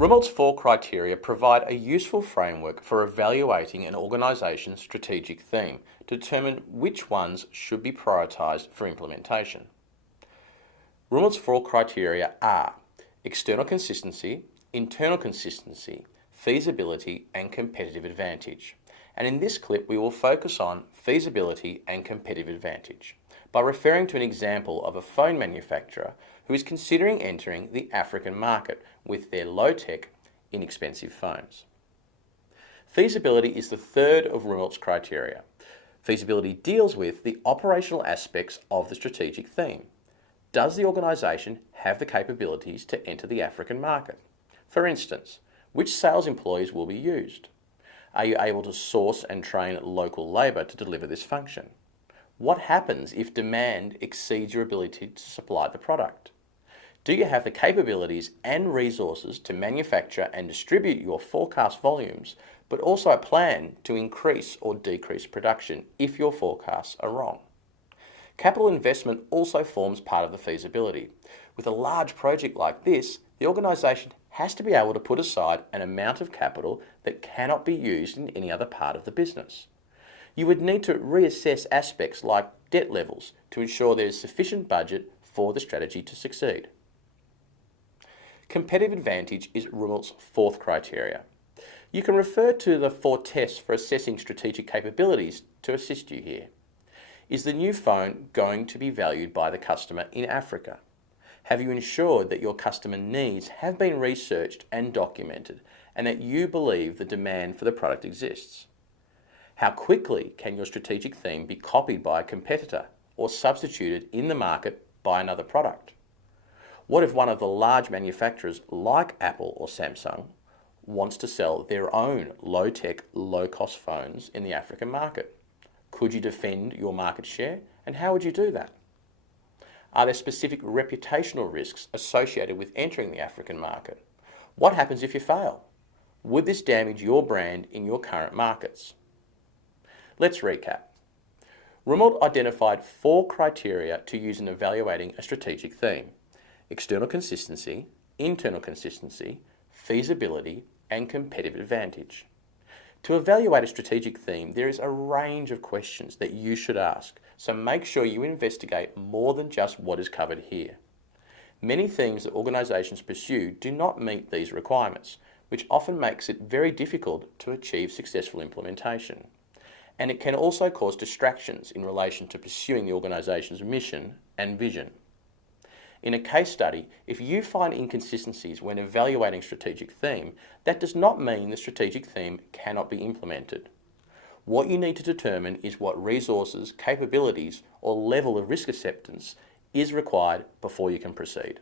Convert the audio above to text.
Rumelt's 4 criteria provide a useful framework for evaluating an organisation's strategic theme to determine which ones should be prioritised for implementation. Rumelt's 4 criteria are external consistency, internal consistency, feasibility and competitive advantage. And in this clip we will focus on feasibility and competitive advantage by referring to an example of a phone manufacturer who is considering entering the African market with their low-tech, inexpensive phones. Feasibility is the third of Rumelt's criteria. Feasibility deals with the operational aspects of the strategic theme. Does the organisation have the capabilities to enter the African market? For instance, which sales employees will be used? Are you able to source and train local labour to deliver this function? What happens if demand exceeds your ability to supply the product? Do you have the capabilities and resources to manufacture and distribute your forecast volumes, but also a plan to increase or decrease production if your forecasts are wrong? Capital investment also forms part of the feasibility. With a large project like this, the organisation has to be able to put aside an amount of capital that cannot be used in any other part of the business. You would need to reassess aspects like debt levels to ensure there is sufficient budget for the strategy to succeed. Competitive advantage is Rumelt's 4th criteria. You can refer to the 4 tests for assessing strategic capabilities to assist you here. Is the new phone going to be valued by the customer in Africa? Have you ensured that your customer needs have been researched and documented and that you believe the demand for the product exists? How quickly can your strategic theme be copied by a competitor or substituted in the market by another product? What if one of the large manufacturers like Apple or Samsung wants to sell their own low-tech, low-cost phones in the African market? Could you defend your market share, and how would you do that? Are there specific reputational risks associated with entering the African market? What happens if you fail? Would this damage your brand in your current markets? Let's recap. Rumelt identified 4 criteria to use in evaluating a strategic theme: external consistency, internal consistency, feasibility, and competitive advantage. To evaluate a strategic theme, there is a range of questions that you should ask, so make sure you investigate more than just what is covered here. Many themes that organisations pursue do not meet these requirements, which often makes it very difficult to achieve successful implementation. And it can also cause distractions in relation to pursuing the organisation's mission and vision. In a case study, if you find inconsistencies when evaluating strategic theme, that does not mean the strategic theme cannot be implemented. What you need to determine is what resources, capabilities, or level of risk acceptance is required before you can proceed.